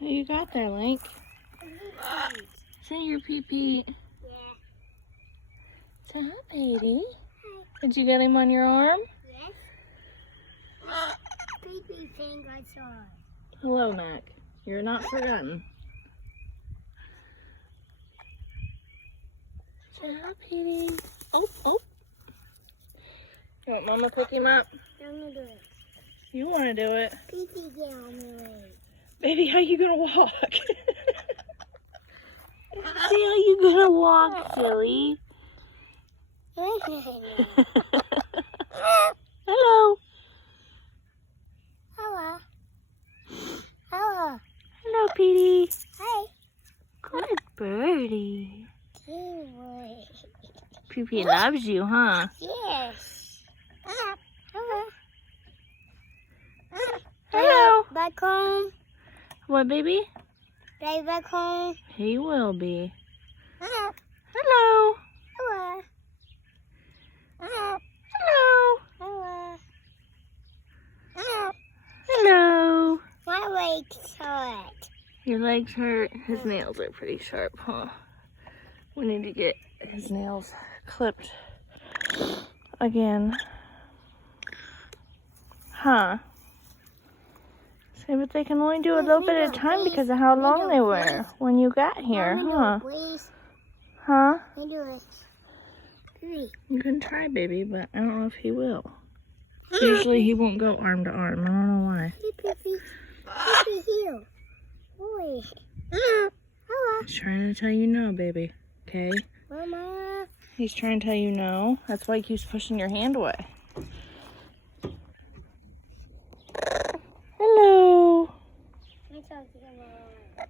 What you got there, Link? Is that your pee-pee? Yeah. So, hi, baby. Hi. Did you get him on your arm? Yes. Pee-pee thing I saw. Hello, Mac. You're not forgotten. So, hi, Petey. Oh, oh. You want Mama to pick him up? I'm gonna do it. You want to do it? Pee-pee get on my leg. Baby, how you gonna walk? See how you gonna walk, silly? Hello. Hello. Hello. Hello. Hello, Petey. Hi. Good birdie. Good boy. Pee-pee loves you, huh? Yes. Hello. Hello. Back home. What, baby? Stay back home. He will be. Hello. Hello. Hello. Hello. Hello. Hello. My legs hurt. Your legs hurt. His nails are pretty sharp, huh? We need to get his nails clipped again. Huh? See, but they can only do a little bit at a time because of how long they were when you got here, huh? Please. Huh? Me do it. Please. You can try, baby, but I don't know if he will. Usually he won't go arm to arm. I don't know why. Pee-pee heel. Boy. Hello. He's trying to tell you no, baby. Okay? Mama. He's trying to tell you no. That's why he keeps pushing your hand away. Hello. I'm talking about